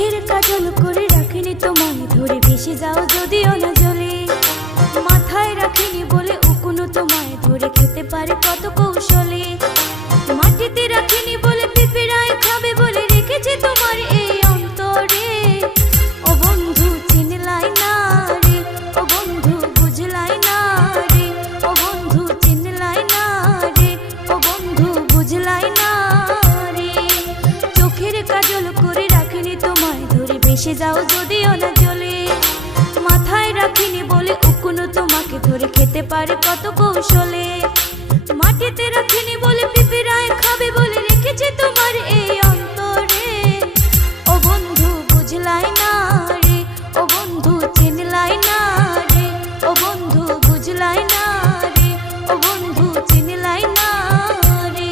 চোখের কাজল করে রাখিনি তোমায় ধরে ভেসে যাও যদিও না জলে, মাথায় রাখিনি বলে উকুনো তোমায় ধরে খেতে পারে কত কৌশলে, মাটিতে রাখিনি বলে পিঁপড়ায় খাবে বলে রেখেছে তোমার এই অন্তরে। ও বন্ধু চিনলাই না রে, ও বন্ধু বুঝলাই না রে, ও বন্ধু চিনলাই না রে, ও বন্ধু বুঝলাই না রে। চোখের কাজল করে রাখিনি তোমায় ধরে ভেসে যাও যদিও না জলে, মাথায় রাখিনি বলে উকুনো তোমাকে ধরে খেতে পারে কত কৌশলে, মাটিতে রাখিনি বলে পিঁপড়ায় খাবে বলে রেখেছে তোমার এই অন্তরে। ও বন্ধু বুঝলাই না রে, ও বন্ধু চিনলাই না রে, ও বন্ধু বুঝলাই না রে, ও বন্ধু চিনলাই না রে।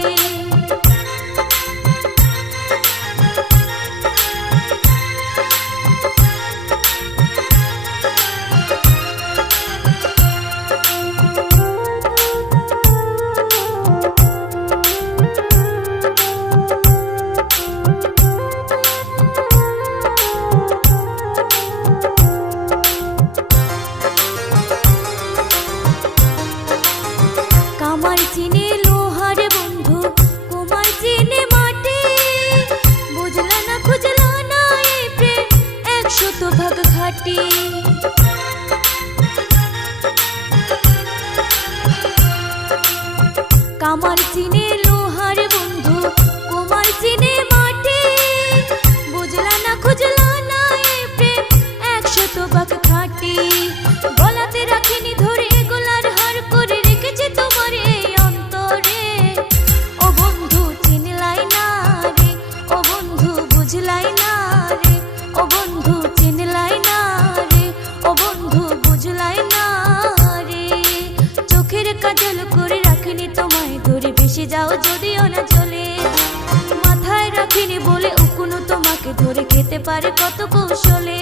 কামার চিনে লোহার বন্ধু, কুমার চিনে মাটি, বুঝলা না খুঁজলা না এই প্রেম 100 ভাগ খাটি। কামার চিনে লোহার বন্ধু, কুমার চিনে মাটি, বুঝলা না খুঁজলা না এই প্রেম 100 ভাগ খাটি। গলাতে রাখিনি ধরে গোলার হার করে রেখেছে তোমার এই অন্তরে। ও বন্ধু চিনলাই না রে, ও বন্ধু বুঝলাই না রে, ও বন্ধু চিনলাই না রে, ও বন্ধু বুঝলাই না রে। চোখের কাজল করে রাখিনি তোমায় ধরে ভেসে যাও যদিও না চলে, মাথায় রাখিনি বলে উকুনো তোমাকে ধরে খেতে পারে কত কৌশলে,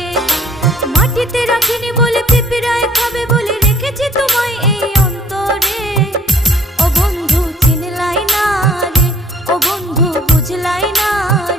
মাটিতে রাখিনি বলে পিঁপড়ায়